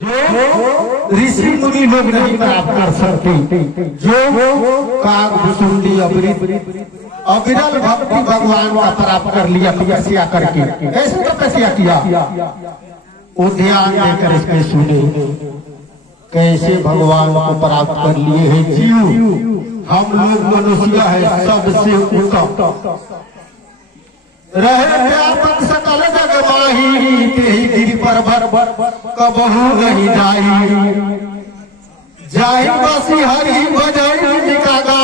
जो ऋषि मुनि लोग नहीं प्राप्त कर सकते, जो कागभूषुंडी अविरल भक्ति भगवान का प्राप्त कर लिया तपस्या करके। कैसे तपस्या किया? वो ध्यान देकर इसमें सुने, कैसे भगवान को प्राप्त कर लिए हैं जीव। हम लोग मनुष्य है सबसे उत्तम, रहे व्यापक सकल जग माही, तेहि गिरि पर्वत कबहू नहीं जाई। जाहि बसी हरि भजई निकागा,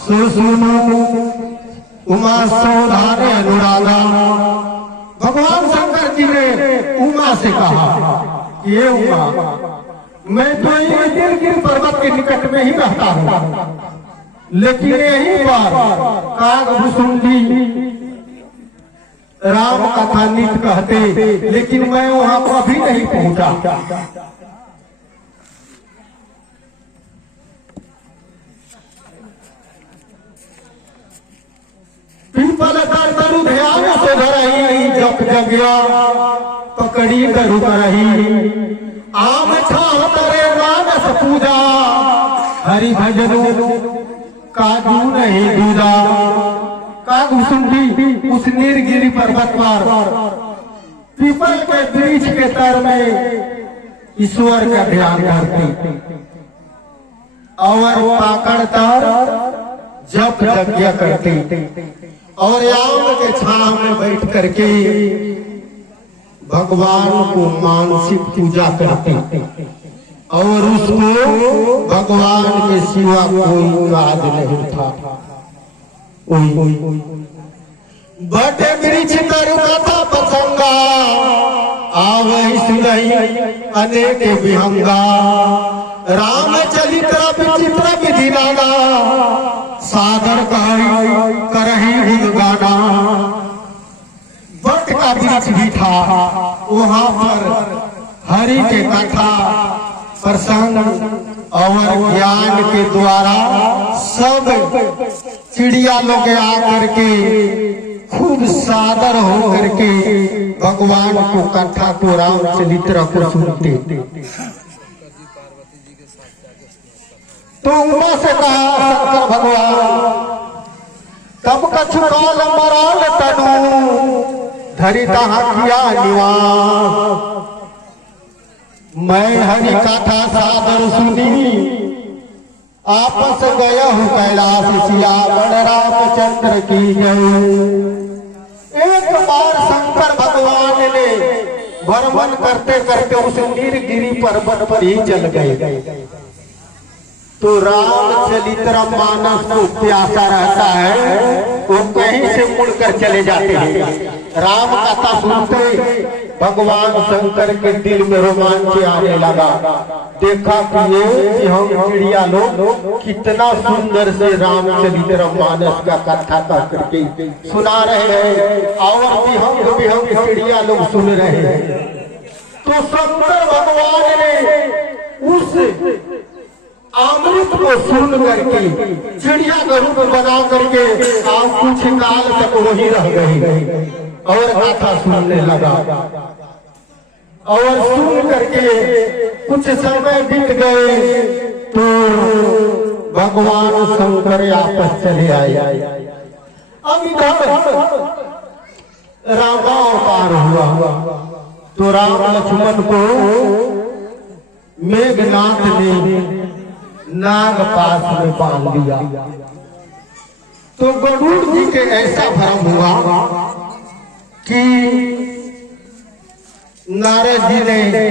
सो सुनु उमा सौधारे अनुरागा। भगवान शंकर जी ने उमा से कहा, ये उमा, मैं तो ये गिर पर्वत के निकट में ही रहता हूँ, लेकिन यही बार कागभूषुंडी राम कथा नित्य कहते, लेकिन मैं वहां कभी नहीं पहुंचा। पीपल कर तरु ध्यान से धरही, जप जगिया पकड़ी तरु करही। आम छाव करे मानस पूजा, हरि भजनु काजू नहीं दूजा। कागभूषुंडी उस नीलगिरी पर्वत पर पीपल के वृक्ष के तर में ईश्वर का ध्यान करते और पाकड़ तर जप यज्ञ करते और आम के छांव में बैठ करके भगवान को मानसिक पूजा करते और उसको भगवान के सिवा कोई काज नहीं था। बटे वृक्ष तरु कथा प्रसंगा, आवहि सुनहि अनेक विहंगा। रामचरित्र विचित्र विधि नाना, सादर करहि गुण गाना। बट का वृक्ष भी था, वहां पर हरि के कथा प्रसंग और ज्ञान के द्वारा सब चिड़िया लोग आकर के खूब सादर हो करके भगवान को कथा को रामचरित्र को सुनते। तो उमा से कहा शंकर भगवान, तब कछु काल मराल तनु, धरि तहाँ किया निवास। मैं हरि कथा सादर सुनी, आपस गया हूँ कैलाश सियावर रामचंद्र की जय। एक बार शंकर भगवान ने भ्रमण करते करते उस नीलगिरी पर्वत पर ही चल गए। तो रामचरित्र मानस को प्यासा रहता है, वो कहीं से मुड़कर चले जाते हैं। राम कथा सुनते भगवान शंकर के दिल में रोमांच आने लगा। देखा कि हम चिड़िया लोग कितना सुंदर से रामचरित्र मानस का कथा कह करके सुना रहे हैं और भी हम चिड़िया लोग सुन रहे हैं। तो शंकर भगवान ने उस अमृत को सुन करके चिड़िया का रूप बना करके आप कुछ काल तक वही रह गई और कथा सुनने लगा। और सुन करके कुछ समय बीत गए तो भगवान शंकर आपस चले आए। अब इधर रामा अवतार हुआ तो राम लक्ष्मण को मेघनाथ ने नाग पास में बांध दिया। तो गरुड़ जी के ऐसा भ्रम हुआ कि नारद जी ने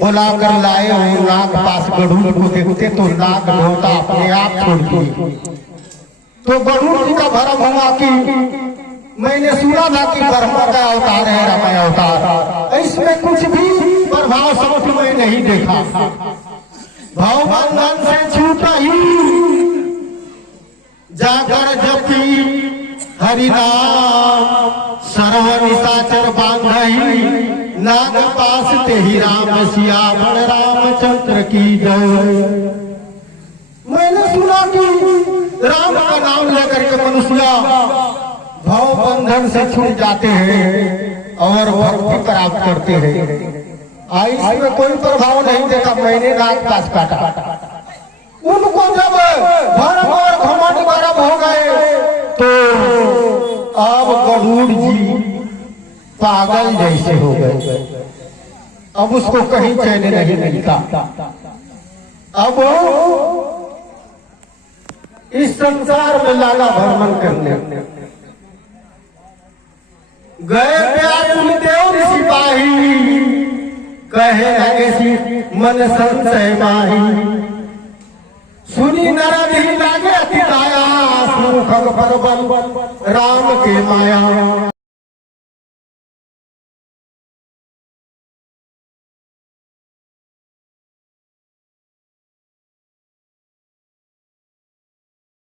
बुलाकर लाए हुए नाग पास गरुड़ को देखते तो नाग ढोता अपने आप छोड़ दिए। तो गरुड़ जी का भ्रम हुआ कि मैंने सुना था कि ब्रह्मा का अवतार है रामायण अवतार, इसमें कुछ भी प्रभाव समझ में नहीं देखा। भाव बंधन से छूटा ही जाकर जपी हरि नाम, सर्व निशाचर बांधई नाग पास ते ही राम सियावर रामचंद्र की जय। मैंने सुना कि राम का नाम लेकर के मनुष्य भाव बंधन से छूट जाते हैं और भक्ति प्राप्त करते हैं। आयुष में कोई प्रभाव नहीं देखा, मैंने नाक पास काटा। उनको जब भरम और घमंड गरम हो गए तो अब गरुड़ जी पागल जैसे हो गए। अब उसको कहीं चैन नहीं मिलता। अब इस संसार में लाला भ्रमण करने गए व्यासदेव सिपाही, कहे लगे मन संशय माही। सुनी नरधि लागे अति दाया, सुख पर राम के माया।